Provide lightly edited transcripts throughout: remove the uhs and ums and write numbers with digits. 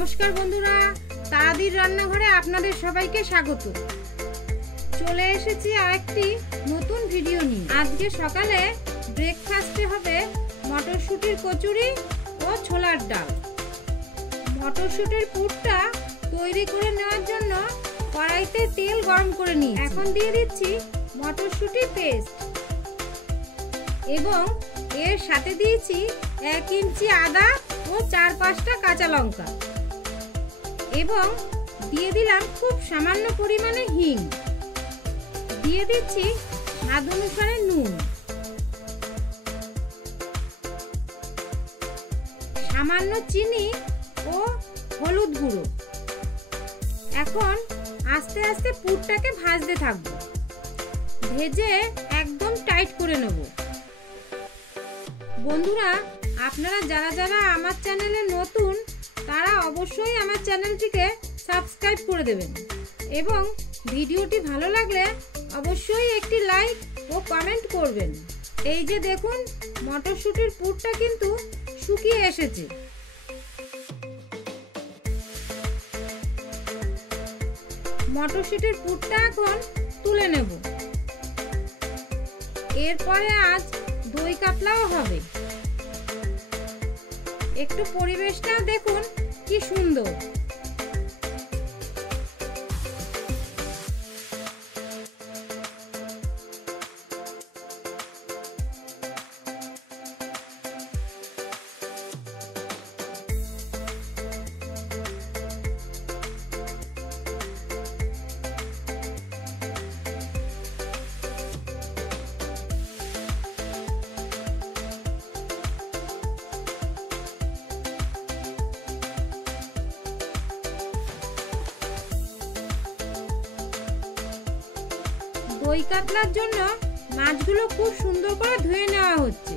নমস্কার বন্ধুরা, তারাদির রান্নাঘরে আপনাদের সবাইকে স্বাগত। চলে এসেছি আরেকটি নতুন ভিডিও নিয়ে। আজকে সকালে ব্রেকফাস্টে হবে মটরশুঁটির কচুরি ও ছোলার ডাল। মটরশুঁটির পুরটা তৈরি করে নেওয়ার জন্য কড়াইতে তেল গরম করে নিই। এখন দিয়ে দিচ্ছি মটরশুঁটি পেস্ট এবং এর সাথে দিয়েছি 1 ইঞ্চি আদা ও 4-5টা কাঁচা লঙ্কা এবং দিয়ে দিলাম খুব সামান্য পরিমাণে হিং। দিয়ে দিচ্ছি স্বাদ অনুসারে নুন, সামান্য চিনি ও হলুদ গুঁড়ো। এখন আস্তে আস্তে পুরটাকে ভাজতে থাকবো, ভেজে একদম টাইট করে নেব। বন্ধুরা, আপনারা যারা যারা আমার চ্যানেলে নতুন তারা অবশ্যই আমার চ্যানেলটিকে সাবস্ক্রাইব করে দেবেন এবং ভিডিওটি ভালো লাগলে অবশ্যই একটি লাইক ও কমেন্ট করবেন। এই যে দেখুন, মটরশুঁটির পুরটা কিন্তু শুকিয়ে এসেছে। মটরশুঁটির পুরটা এখন তুলে নেব। এরপরে আজ দই কাতলাও হবে। একটু পরিবেশটা দেখুন কি সুন্দর। দই কাতলার জন্য মাছগুলো খুব সুন্দর করে ধুয়ে নেওয়া হচ্ছে।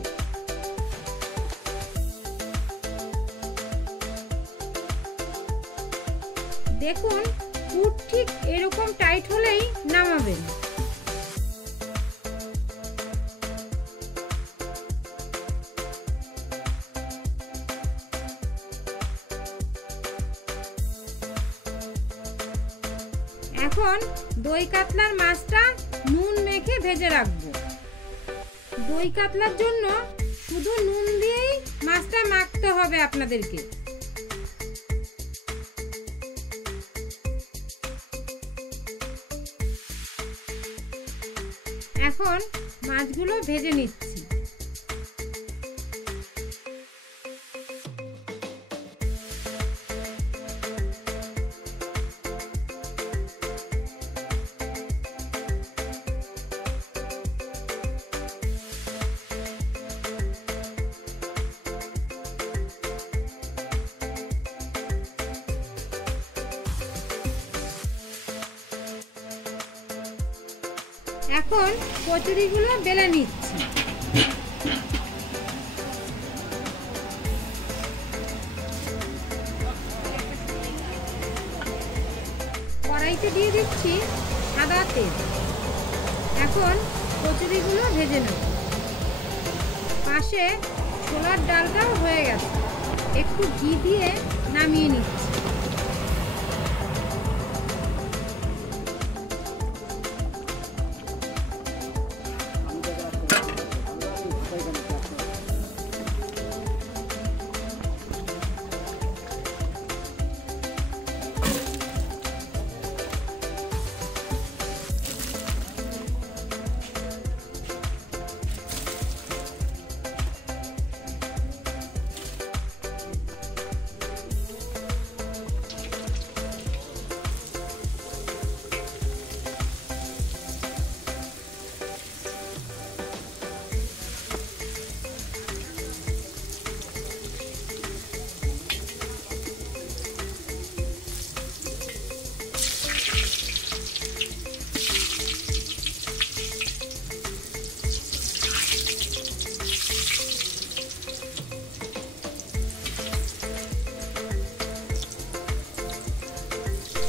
দেখুন, পুর ঠিক এরকম টাইট হলেই নামাবেন। এখন দই কাতলার মাছটা নুন মেখে ভেজে রাখবো। দই কাতলার জন্য শুধু নুন দিয়েই মাছটা মাখতে হবে আপনাদেরকে। এখন মাছগুলো ভেজে নিচ্ছি। এখন কচুরিগুলো বেলে নিচ্ছি। কড়াইতে দিয়ে দিচ্ছি সাদা তেল। এখন কচুরিগুলো ভেজে নেব। পাশে ছোলার ডালটাও হয়ে গেছে, একটু ঘি দিয়ে নামিয়ে নিচ্ছি।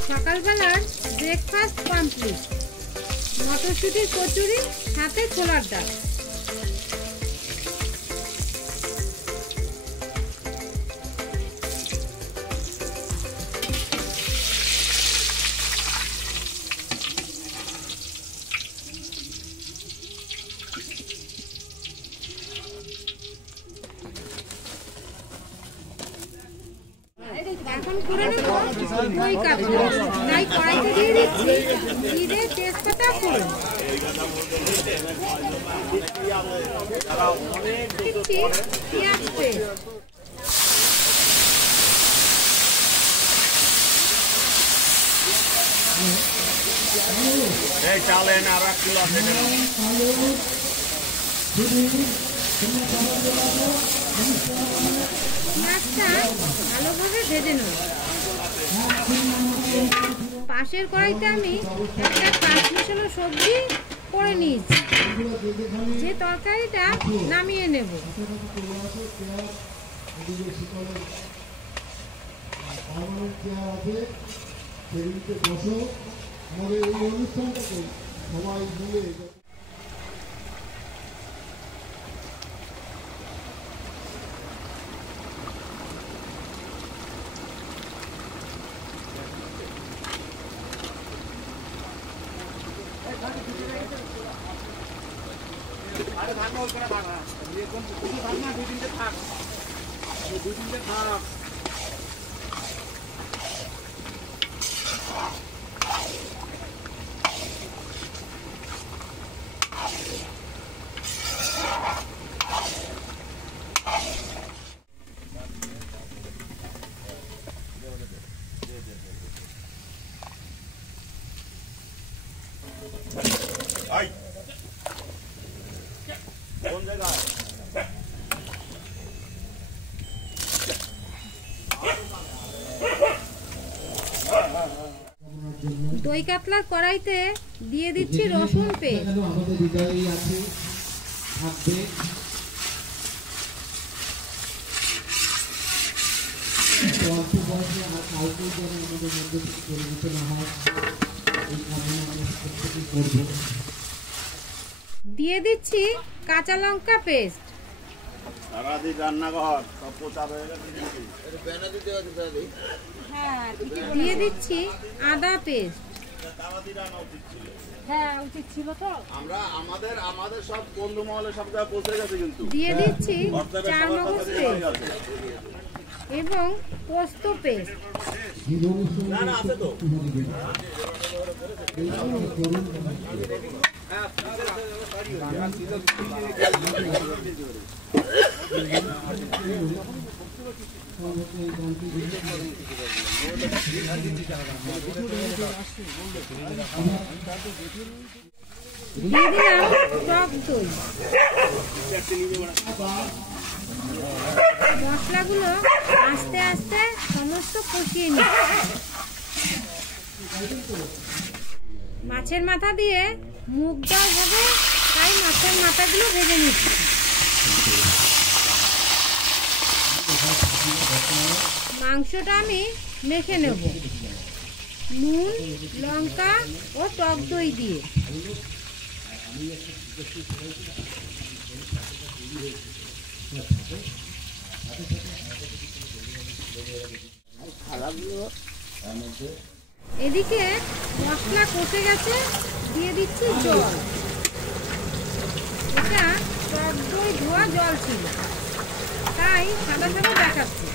সকালবেলার ব্রেকফাস্ট কমপ্লিট। মটরশুঁটির কচুরি সাথে ছোলার ডাল। এখন করে নেব দই কাতলা, তাই কড়াইতে দিয়ে দিচ্ছি জিরে, তেজপাতা, ফোড়ন, দিচ্ছি পেঁয়াজ পেস্ট, পেঁয়াজটা ভালোভাবে ভেজে নেব। পাশের কড়াইতে আমি একটা কাঁচমিশালো সবজি করে নিয়েছি, যে তরকারিটা নামিয়ে নেব। দই কাতলার কড়াইতে দিয়ে দিচ্ছি রসুন পেস্ট, দিয়ে দিচ্ছি কাঁচা লঙ্কা পেস্ট, দিয়ে দিচ্ছি আদা পেস্ট, দিয়ে দিচ্ছি চারমগজ পেস্ট এবং পোস্ত পেস্ট। দিয়ে দিলাম টক দই। মশলাগুলো আস্তে আস্তে সমস্ত কষিয়ে নিচ্ছি। মাছের মাথা দিয়ে মুগ ডাল হবে, তাই মাছের মাথাগুলো ভেজে নিচ্ছি। মাংসটা আমি মেখে নেব নুন, লঙ্কা ও টক দই দিয়ে। এদিকে মশলা কষে গেছে, দিয়ে দিচ্ছি জল। এটা টক দই ধোয়া জল ছিল, তাই সাদা সাদা দেখাচ্ছে।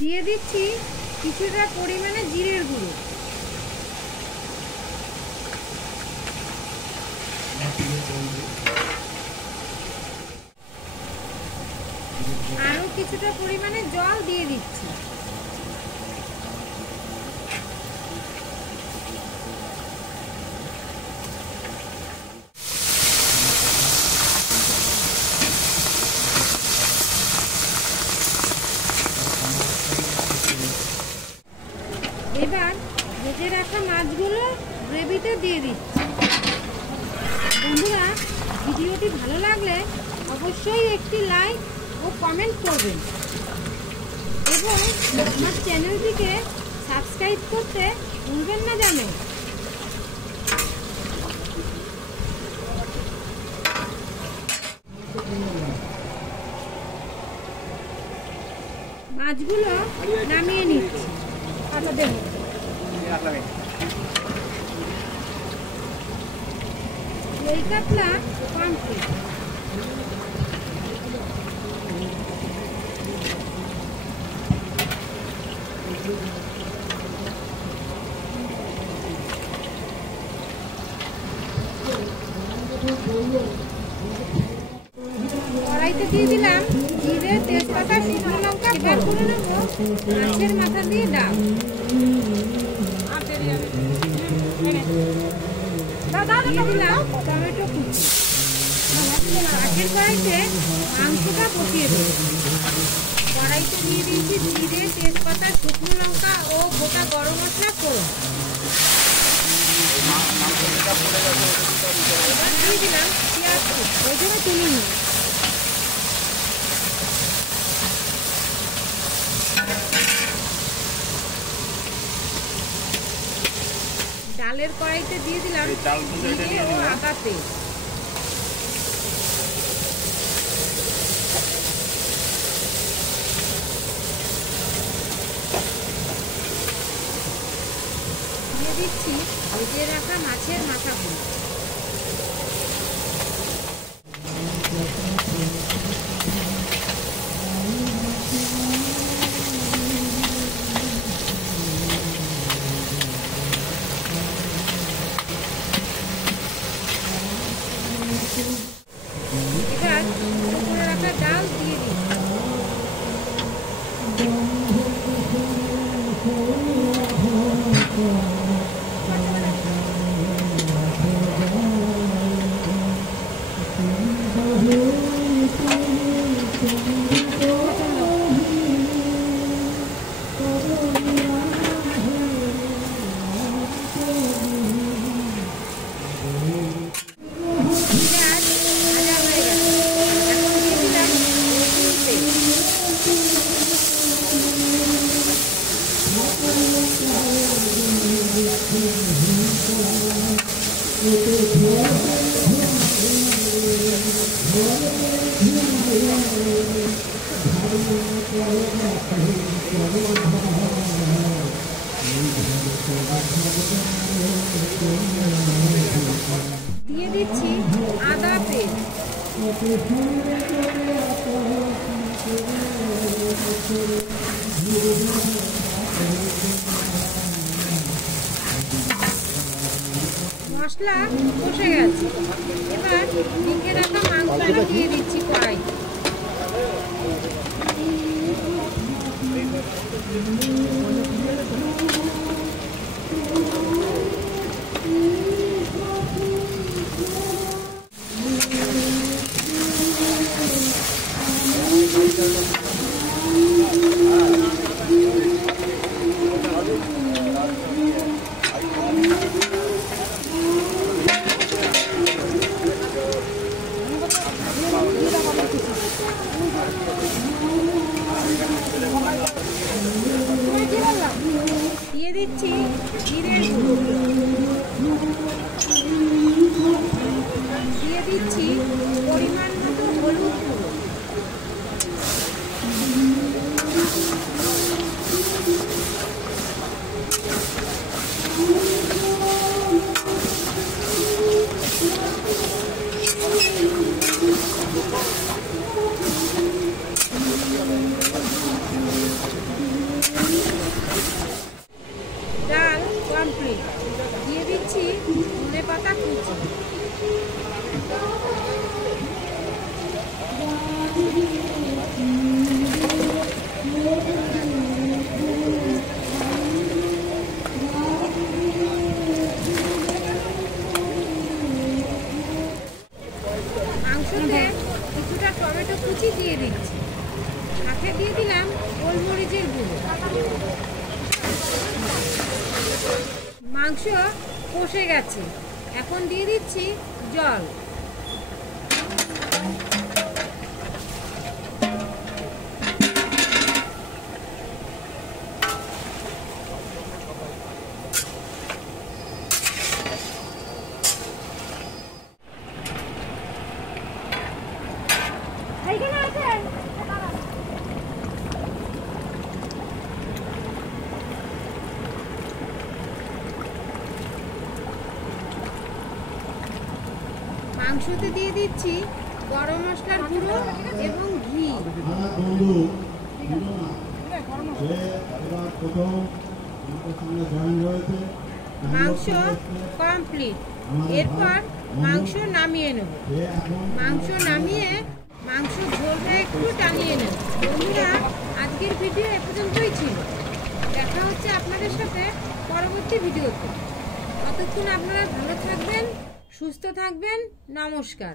দিয়ে দিচ্ছি কিছুটা পরিমাণে জিরের গুঁড়ো, আরো কিছুটা পরিমাণে জল দিয়ে দিচ্ছি। এবার ভেজে রাখা মাছগুলো গ্রেভিতে দিয়ে দিচ্ছি। বন্ধুরা, ভিডিওটি ভালো লাগলে অবশ্যই একটি লাইক ও কমেন্ট করবেন এবং আমার চ্যানেলটিকে সাবস্ক্রাইব করতে ভুলবেন না যেন। মাছগুলো নামিয়ে নিচ্ছি। দই কাতলা কমপ্লিট। কড়াইতে দিয়ে দিলাম জিরে, তেজপাতা, শুকনো লঙ্কা। এবার করে নেব মাছের মাথা দিয়ে ডাল। দিয়ে দিলাম টমেটো কুচি। পাশের কড়াইতে মাংসটা কষিয়ে দেব। কড়াইতে দিয়ে দিয়েছি জিরে, তেজপাতা, শুকনো লঙ্কা ও গোটা গরম মশলা ফোড়ন। এবার দিয়ে দিলাম পেঁয়াজ কুচি। ওই জন্য তুলে নিই। ডালের কড়াইতে দিয়ে দিলাম জিরে ও আদা পেস্ট। দিয়ে দিচ্ছি ভেজে রাখা মাছের মাথাগুলো। এবার করে রাখা ডাল দিয়ে দিই। দিয়ে দিচ্ছি আদা পেস্ট। মশলা কষে গেছে। এবার মেখে রাখা মাংসটা দিয়ে দিচ্ছি কড়াই। দিয়ে দিচ্ছি জিরের গুঁড়ো। দিয়ে দিচ্ছি পরিমাণ মতো হলুদ গুঁড়ো। ডাল কমপ্লিট। দিয়ে দিচ্ছি ধনেপাতা কুচি। মাংসতে কিছুটা টমেটো কুচি দিয়ে দিচ্ছি। সাথে দিয়ে দিলাম গোলমরিচের গুঁড়ো। মাংস কষে গেছে। এখন দিয়ে দিচ্ছি জল। মাংসতে দিয়ে দিচ্ছি গরম মশলার গুঁড়ো এবং ঘি। মাংস কমপ্লিট। এরপর মাংস নামিয়ে নেব। মাংস নামিয়ে মাংস ঝোলটা একটু টানিয়ে নেব। বন্ধুরা, আজকের ভিডিও এ পর্যন্তই ছিল। দেখা হচ্ছে আপনাদের সাথে পরবর্তী ভিডিওতে। ততক্ষণ আপনারা ভালো থাকবেন, সুস্থ থাকবেন। নমস্কার।